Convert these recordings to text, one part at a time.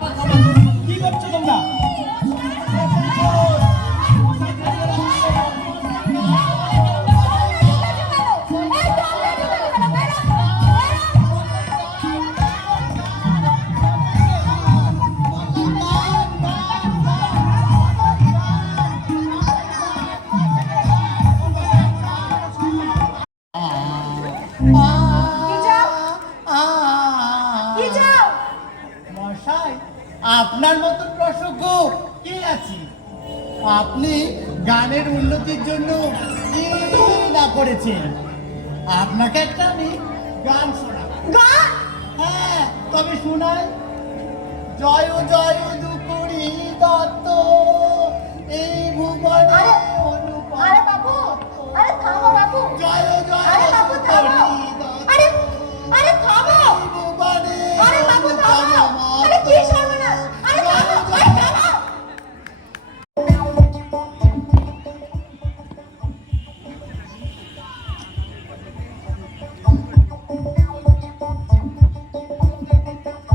কি করছো তোমরা? আপনার মতো প্রসঙ্গ কে আছে? আপনি গানের উন্নতির জন্য কি না করেছেন? আপনাকে একটা আমি গান শোনাব। হ্যাঁ, তবে শোনাই। জয় জয় দুকুড়ি দত্ত এই ভুবনে অনুপম। আরে বাবু, আরে থামো বাবু। জয় জয় আরে বাবু থামো। আরে আরে থামো। ভুবনে আরে বাবু থামো। আরে কি সর্বনাশ? আরে থামো, আরে থামো।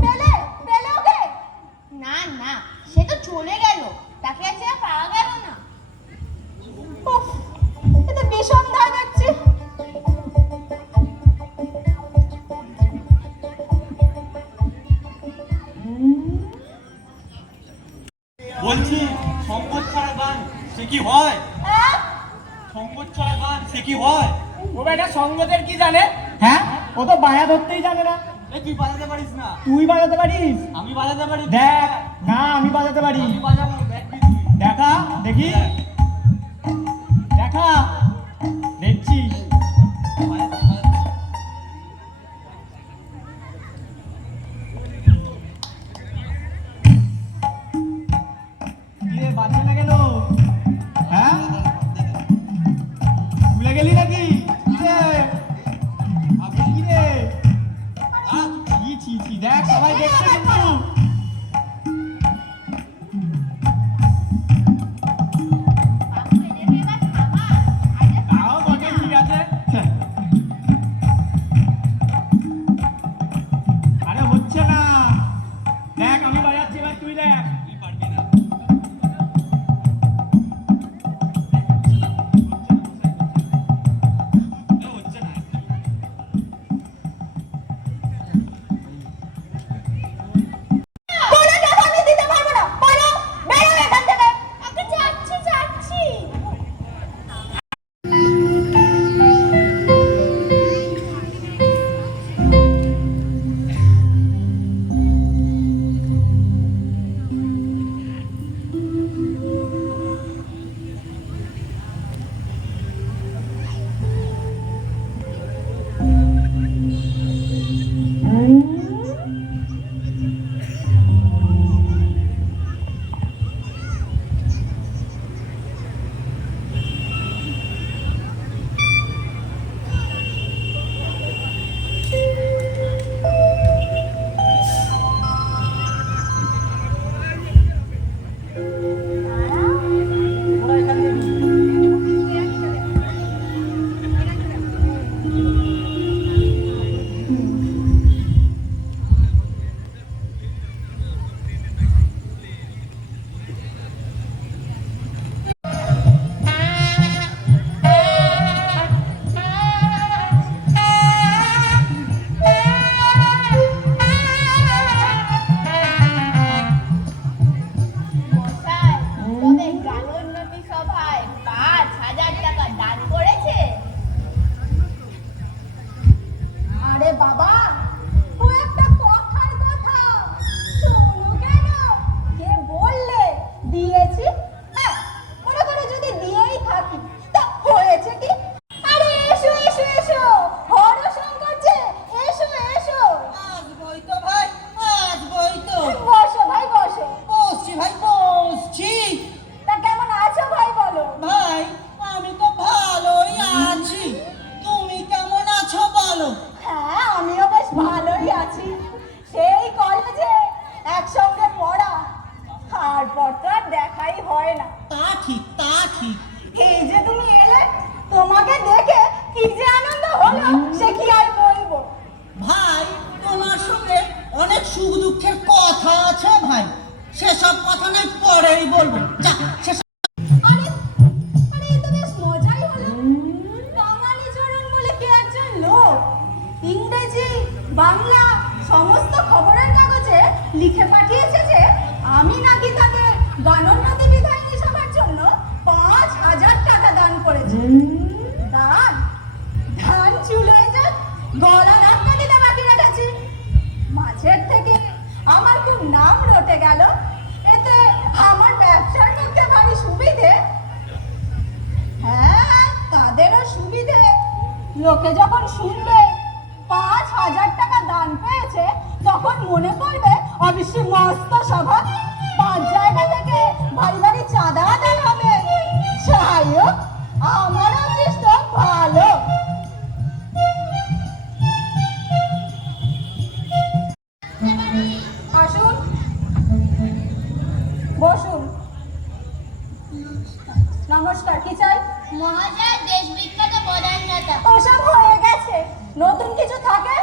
পেলে পেলে ওকে? না না, সে তো চলে গেল, তাকে আজ আর পাওয়া গেল না। উফ, এটা ভীষণ ভয় লাগছে। বলছি সংগত ছাড়া গান সে কি হয়? সংগত ছাড়া গান সে কি হয়? ও বেটা সঙ্গতের কি জানে? হ্যাঁ, ও তো বায়া ধরতেই জানে না। এ তুই বাজাতে পারিস না? তুই বাজাতে পারিস? আমি বাজাতে পারি। দেখ না, আমি বাজাতে পারি। আমি বাজাবো, দেখবি তুই। দেখা দেখি, দেখা দেখছি। বাজাতে, বাজাতে। কিরে বাজছে না কেন? হ্যাঁ, ভুলে গেলি নাকি? কিরে কিরে? ছি ছি ছি, দেখ সবাই দেখছে কিন্তু। তাও বটে, ঠিক আছে। আরে হচ্ছে না, দেখ আমি বাজাচ্ছি, এবার তুই দেখ। তুই পারবি না। এ হচ্ছে না। কোনো টাকা আমি দিতে পারবো না। পারো, বেরো এখান থেকে। আগে যাচ্ছি যাচ্ছি। কথা নয় পরেই বলবো। যা শেষ। আরে আরে এ তো বেশ মজাই হলো। কাঙালিচরণ বলে কে একজন লোক ইংরেজি বাংলা সমস্ত খবরের কাগজে লিখে পাঠিয়েছে যে আমি নাকি তাকে গানোন্নতি বিধায়িনী সভার জন্য 5,000 টাকা দান করেছি। দান ধান চুলোয় যে গলা রাখতে দিতে বাকি রেখেছি। মাঝের থেকে আমার খুব নাম রটে গেল। এতে আমার ব্যবসার মধ্যে ভারী সুবিধে। হ্যাঁ, তাদেরও সুবিধে। লোকে যখন শুনবে 5,000 টাকা দান পেয়েছে তখন মনে করবে অবশ্যই মস্ত সভা, 5 জায়গা থেকে ভারী ভারী চাঁদা আদায় হবে। যাই হোক, আমারও চেষ্টা ভালো। আসুন, বসুন। নমস্কার, কি চাই? মহাশয় দেশ বিখ্যাত প্রধান নেতা। ওসব হয়ে গেছে, নতুন কিছু থাকে